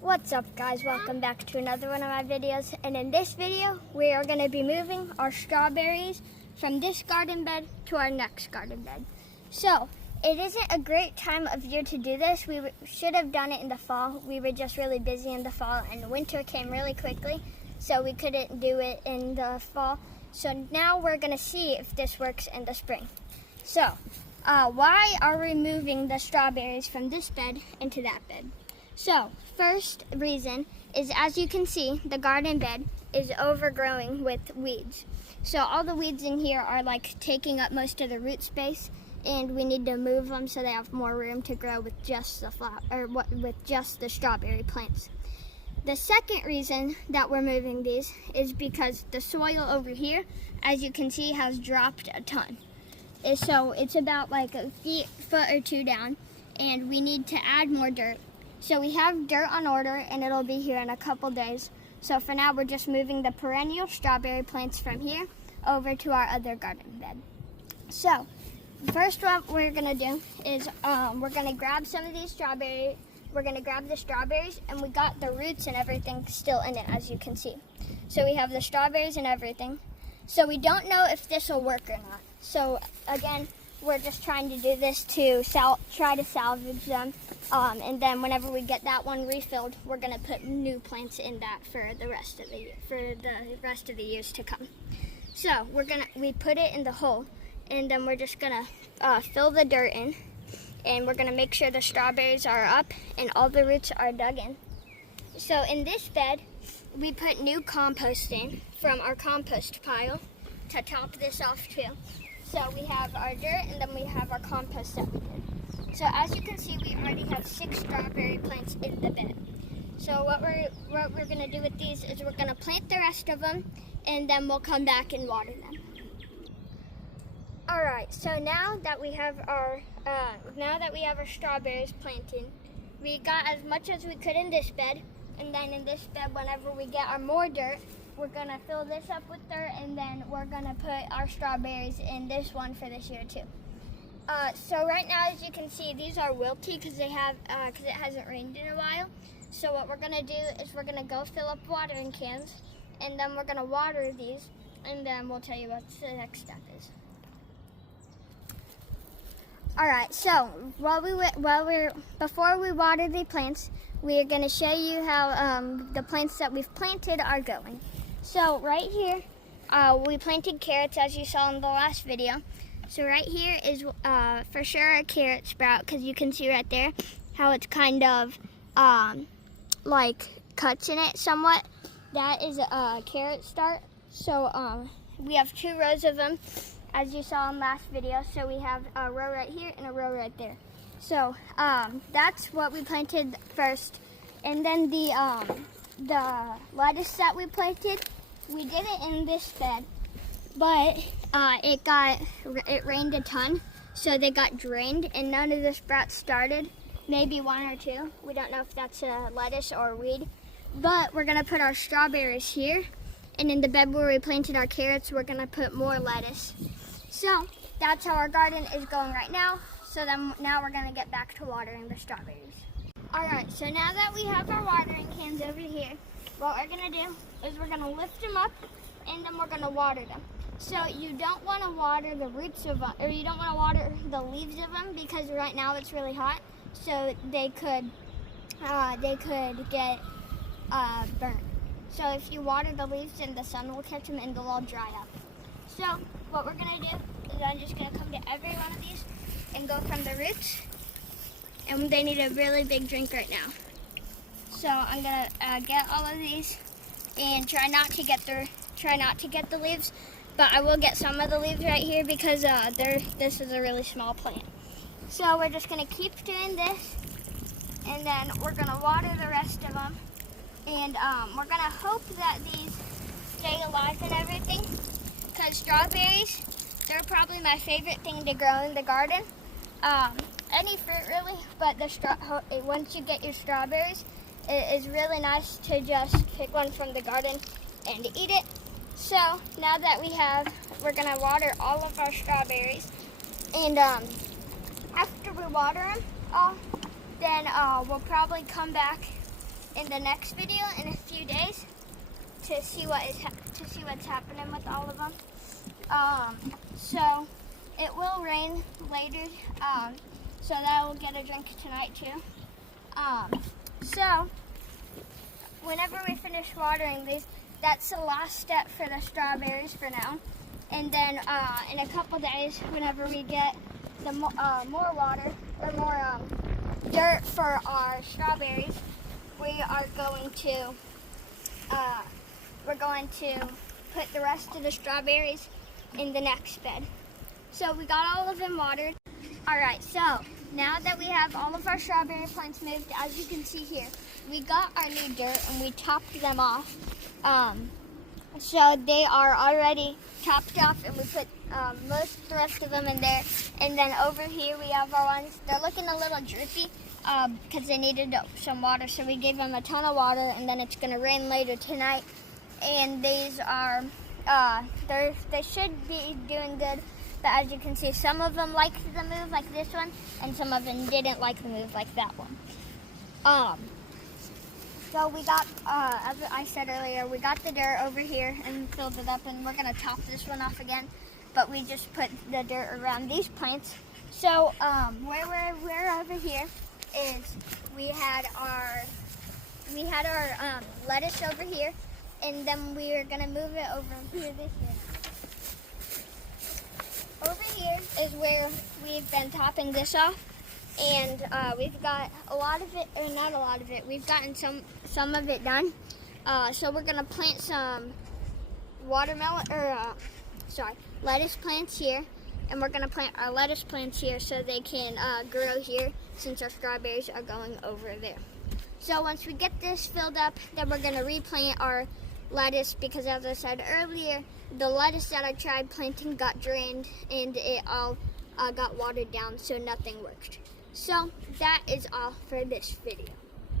What's up, guys? Welcome back to another one of my videos, and in this video we are going to be moving our strawberries from this garden bed to our next garden bed. So it isn't a great time of year to do this. We should have done it in the fall. We were just really busy in the fall and winter came really quickly, so we couldn't do it in the fall. So now we're going to see if this works in the spring. So why are we moving the strawberries from this bed into that bed? So, first reason is, as you can see, the garden bed is overgrowing with weeds. So all the weeds in here are like taking up most of the root space, and we need to move them so they have more room to grow with just the strawberry plants. The second reason that we're moving these is because the soil over here, as you can see, has dropped a ton. So it's about like a foot or two down, and we need to add more dirt. So we have dirt on order, and it'll be here in a couple days. So for now, we're just moving the perennial strawberry plants from here over to our other garden bed. So first, what we're gonna do is we're gonna grab some of these strawberries. We're gonna grab the strawberries, and we got the roots and everything still in it, as you can see. So we have the strawberries and everything. So we don't know if this will work or not. So again, we're just trying to do this to try to salvage them, and then whenever we get that one refilled, we're gonna put new plants in that for the rest of the years to come. So we put it in the hole, and then we're just gonna fill the dirt in, and we're gonna make sure the strawberries are up and all the roots are dug in. So in this bed, we put new compost in from our compost pile to top this off too. So we have our dirt, and then we have our compost that we did. So as you can see, we already have 6 strawberry plants in the bed. So what we're going to do with these is we're going to plant the rest of them, and then we'll come back and water them. All right. So now that we have our strawberries planted, we got as much as we could in this bed, and then in this bed, whenever we get our more dirt, we're gonna fill this up with dirt, and then we're gonna put our strawberries in this one for this year too. So right now, as you can see, these are wilty because it hasn't rained in a while. So what we're gonna do is we're gonna go fill up watering cans, and then we're gonna water these, and then we'll tell you what the next step is. All right. So before we water the plants, we are gonna show you how the plants that we've planted are going. So right here, we planted carrots, as you saw in the last video. So right here is for sure a carrot sprout, because you can see right there how it's kind of like cuts in it somewhat. That is a carrot start. So we have 2 rows of them, as you saw in last video. So we have a row right here and a row right there. So that's what we planted first. And then the lettuce that we planted, we did it in this bed, but it rained a ton, so they got drained, and none of the sprouts started. Maybe 1 or 2. We don't know if that's a lettuce or a weed. But we're gonna put our strawberries here, and in the bed where we planted our carrots, we're gonna put more lettuce. So that's how our garden is going right now. So then now we're gonna get back to watering the strawberries. All right, so now that we have our watering cans over here, what we're gonna do is we're gonna lift them up, and then we're gonna water them. So you don't wanna water the roots of them, or you don't wanna water the leaves of them, because right now it's really hot, so they could get burnt. So if you water the leaves, then the sun will catch them and they'll all dry up. So what we're gonna do is I'm just gonna come to every one of these and go from the roots, and they need a really big drink right now. So I'm gonna get all of these and try not to get the leaves, but I will get some of the leaves right here because this is a really small plant. So we're just gonna keep doing this, and then we're gonna water the rest of them, and we're gonna hope that these stay alive and everything, because strawberries, they're probably my favorite thing to grow in the garden. Any fruit really, but once you get your strawberries, it is really nice to just pick one from the garden and eat it. So now that we're gonna water all of our strawberries, and after we water them all, then we'll probably come back in the next video in a few days to see what's happening with all of them. So it will rain later, so that we'll get a drink tonight too. So whenever we finish watering these, that's the last step for the strawberries for now. And then in a couple days, whenever we get the more water or more dirt for our strawberries, we're going to put the rest of the strawberries in the next bed. So we got all of them watered. All right, so now that we have all of our strawberry plants moved, as you can see here, we got our new dirt and we topped them off. So they are already topped off, and we put most of the rest of them in there. And then over here we have our ones. They're looking a little droopy because they needed some water, so we gave them a ton of water, and then it's going to rain later tonight. And these are, they should be doing good. But as you can see, some of them liked the move like this one, and some of them didn't like the move like that one. So we got, as I said earlier, we got the dirt over here and filled it up, and we're going to top this one off again. But we just put the dirt around these plants. So where we're over here is we had our lettuce over here, and then we are going to move it over here this year. Over here is where we've been topping this off, and we've got a lot of it, or not a lot of it, we've gotten some of it done. So we're gonna plant some lettuce plants here, and we're gonna plant our lettuce plants here so they can grow here, since our strawberries are going over there. So once we get this filled up, then we're gonna replant our lettuce, because as I said earlier, the lettuce that I tried planting got drained and it all got watered down, so nothing worked. So that is all for this video.